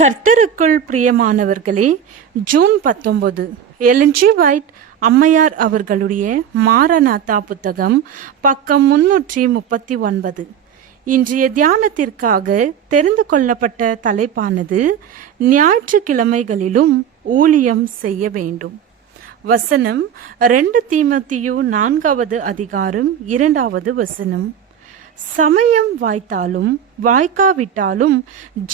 கர்த்தருக்குள் பிரியமானவர்களே, June 19 Elon G white அம்மையார் அவர்களுடைய மாரநாதா புத்தகம், பக்கம் 339. இன்றைய தியானத்திற்காக தெரிந்து கொள்ளப்பட்ட தலைப்பானது ஞாயிற்றுக்கிழமைகளிலும் ஊழியம் செய்ய வேண்டும். வசனம் 2 தீமோத்தேயு 4வது அதிகாரம் 2வது வசனம். சமயம் வாய்த்தாலும் வாய்க்காவிட்டாலும்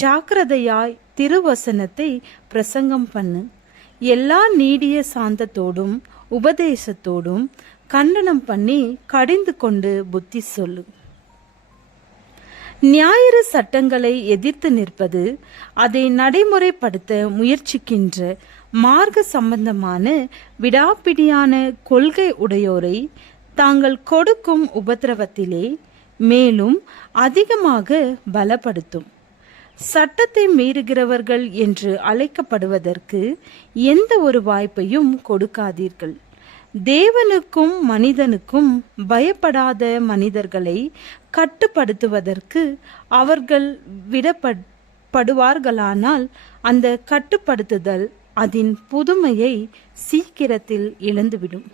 ஜாக்கிரதையாய் திருவசனத்தை பிரசங்கம் பண்ணு. எல்லா நீடிய சாந்தத்தோடும் உபதேசத்தோடும் கண்டனம் பண்ணி கடிந்து கொண்டு புத்தி சொல்லு. ஞாயிறு சட்டங்களை எதிர்த்து நிற்பது, அதை நடைமுறைப்படுத்த முயற்சிக்கின்ற மார்க்க சம்பந்தமான விடாப்பிடியான கொள்கை உடையோரை தாங்கள் கொடுக்கும் உபத்திரவத்திலே மேலும் அதிகமாக பலப்படுத்தும். சட்டத்தை மீறுகிறவர்கள் என்று அழைக்கப்படுவதற்கு எந்த ஒரு வாய்ப்பையும் கொடுக்காதீர்கள். தேவனுக்கும் மனிதனுக்கும் பயப்படாத மனிதர்களை கட்டுப்படுத்துவதற்கு அவர்கள் விடப்படுவார்களானால் அந்த கட்டுப்படுத்துதல் அதன் புதுமையை சீக்கிரத்தில் இழந்துவிடும்.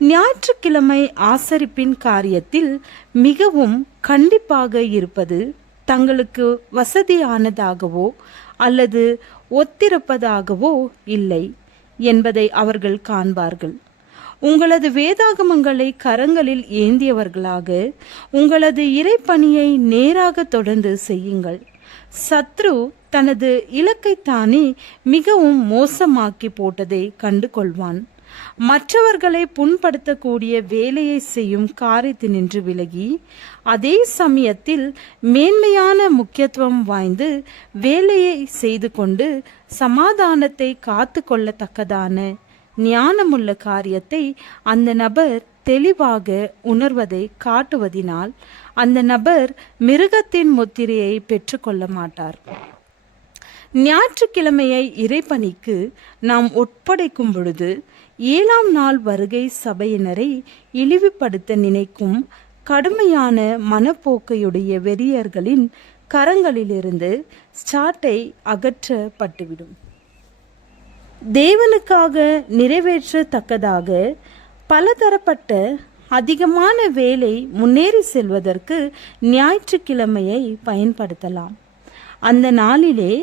ஞாயிற்றுக்கிழமை ஆசரிப்பின் காரியத்தில் மிகவும் கண்டிப்பாக இருப்பது தங்களுக்கு வசதியானதாகவோ அல்லது ஒத்திருப்பதாகவோ இல்லை என்பதை அவர்கள் காண்பார்கள். உங்களது வேதாகமங்களை கரங்களில் ஏந்தியவர்களாக உங்களது இறைப்பணியை நேராக தொடர்ந்து செய்யுங்கள். சத்ரு தனது இலக்கைத்தானே மிகவும் மோசமாக்கி போட்டதை கண்டு கொள்வான். மற்றவர்களை புண்படுத்தக்கூடிய வேலையை செய்யும் காரியத்தினின்று விலகி அதே சமயத்தில் மேன்மையான முக்கியத்துவம் வாய்ந்து வேலையை செய்து கொண்டு சமாதானத்தை காத்து கொள்ளத்தக்கதான ஞானமுள்ள காரியத்தை அந்த நபர் தெளிவாக உணர்வதை காட்டுவதினால் அந்த நபர் மிருகத்தின் முத்திரையை பெற்றுக்கொள்ள மாட்டார். ஞாயிற்றுக்கிழமையை இறைப்பணிக்கு நாம் ஒப்படைக்கும் பொழுது 7ஆம் நாள் வருகை சபையினரை இழிவுபடுத்த நினைக்கும் கடுமையான மனப்போக்கையுடைய வெறியர்களின் கரங்களிலிருந்து சாட்டை அகற்றப்பட்டுவிடும். தேவனுக்காக நிறைவேற்றத்தக்கதாக பலதரப்பட்ட அதிகமான வேலை முன்னேறி செல்வதற்கு ஞாயிற்றுக்கிழமையை பயன்படுத்தலாம். அந்த நாளிலே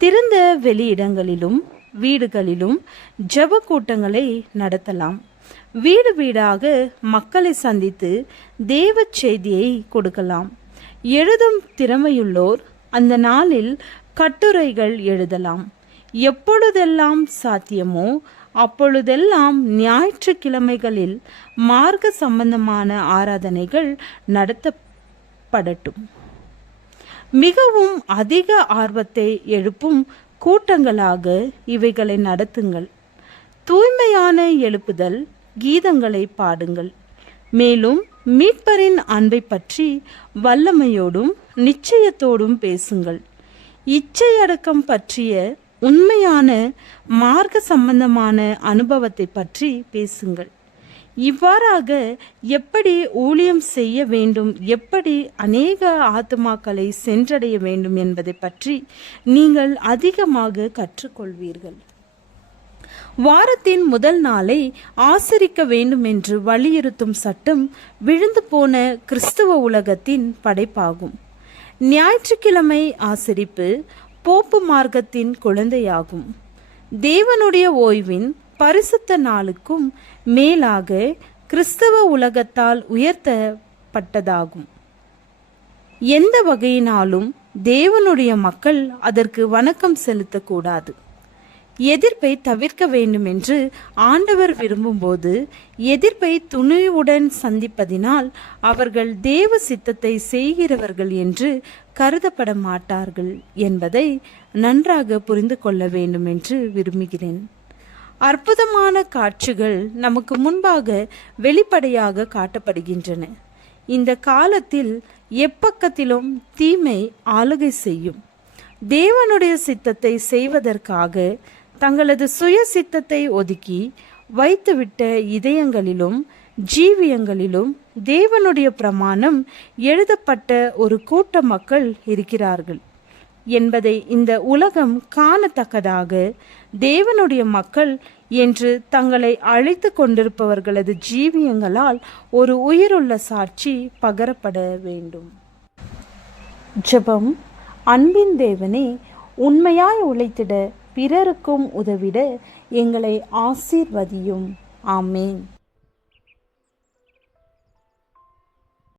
திறந்த வெளியிடங்களிலும் வீடுகளிலும் ஜெப கூட்டங்களை நடத்தலாம். வீடு வீடாக மக்களை சந்தித்து தேவ செய்தியை கொடுக்கலாம். எழுதும் திறமையுள்ளோர் அந்த நாளில் கட்டுரைகள் எழுதலாம். எப்பொழுதெல்லாம் சாத்தியமோ அப்பொழுதெல்லாம் ஞாயிற்றுக்கிழமைகளில் மார்க்க சம்பந்தமான ஆராதனைகள் நடத்தப்படட்டும். மிகவும் அதிக ஆர்வத்தை எழுப்பும் கூட்டங்களாக இவைகளை நடத்துங்கள். தூய்மையான எழுப்புதல் கீதங்களை பாடுங்கள். மேலும் மீட்பரின் அன்பை பற்றி வல்லமையோடும் நிச்சயத்தோடும் பேசுங்கள். இச்சையடக்கம் பற்றிய உண்மையான மார்க்க சம்பந்தமான அனுபவத்தை பற்றி பேசுங்கள். இவ்வாறாக எப்படி ஊழியம் செய்ய வேண்டும், எப்படி அநேக ஆத்துமாக்களை சென்றடைய வேண்டும் என்பதை பற்றி நீங்கள் அதிகமாக கற்றுக்கொள்வீர்கள். வாரத்தின் முதல் நாளை ஆசரிக்க வேண்டும் என்று வலியுறுத்தும் சட்டம் விழுந்து போன கிறிஸ்துவ உலகத்தின் படைப்பாகும். ஞாயிற்றுக்கிழமை ஆசரிப்பு போப்பு மார்க்கத்தின் குழந்தையாகும். தேவனுடைய ஓய்வின் பரிசுத்த நாளுக்கும் மேலாக கிறிஸ்தவ உலகத்தால் உயர்த்தப்பட்டதாகும். எந்த வகையினாலும் தேவனுடைய மக்கள் அதற்கு வணக்கம் செலுத்தக்கூடாது. எதிர்ப்பை தவிர்க்க வேண்டும் என்று ஆண்டவர் விரும்பும்போது எதிர்ப்பை துணிவுடன் சந்திப்பதினால் அவர்கள் தேவ சித்தத்தை செய்கிறவர்கள் என்று கருதப்பட மாட்டார்கள் என்பதை நன்றாக புரிந்து கொள்ள வேண்டும் என்று விரும்புகிறேன். அற்புதமான காட்சிகள் நமக்கு முன்பாக வெளிப்படையாக காட்டப்படுகின்றன. இந்த காலத்தில் எப்பக்கத்திலும் தீமை ஆளுகை செய்யும். தேவனுடைய சித்தத்தை செய்வதற்காக தங்களது சுய சித்தத்தை ஒதுக்கி வைத்துவிட்ட இதயங்களிலும் ஜீவியங்களிலும் தேவனுடைய பிரமாணம் எழுதப்பட்ட ஒரு கூட்ட மக்கள் இருக்கிறார்கள். என்பதை இந்த உலகம் காணத்தக்கதாக தேவனுடைய மக்கள் என்று தங்களை அழைத்து கொண்டிருப்பவர்களது ஜீவியங்களால் ஒரு உயிருள்ள சாட்சி பகரப்பட வேண்டும். ஜெபம். அன்பின் தேவனே, உண்மையாய் உழைத்திட பிறருக்கும் உதவிட எங்களை ஆசீர்வதியும். ஆமேன்.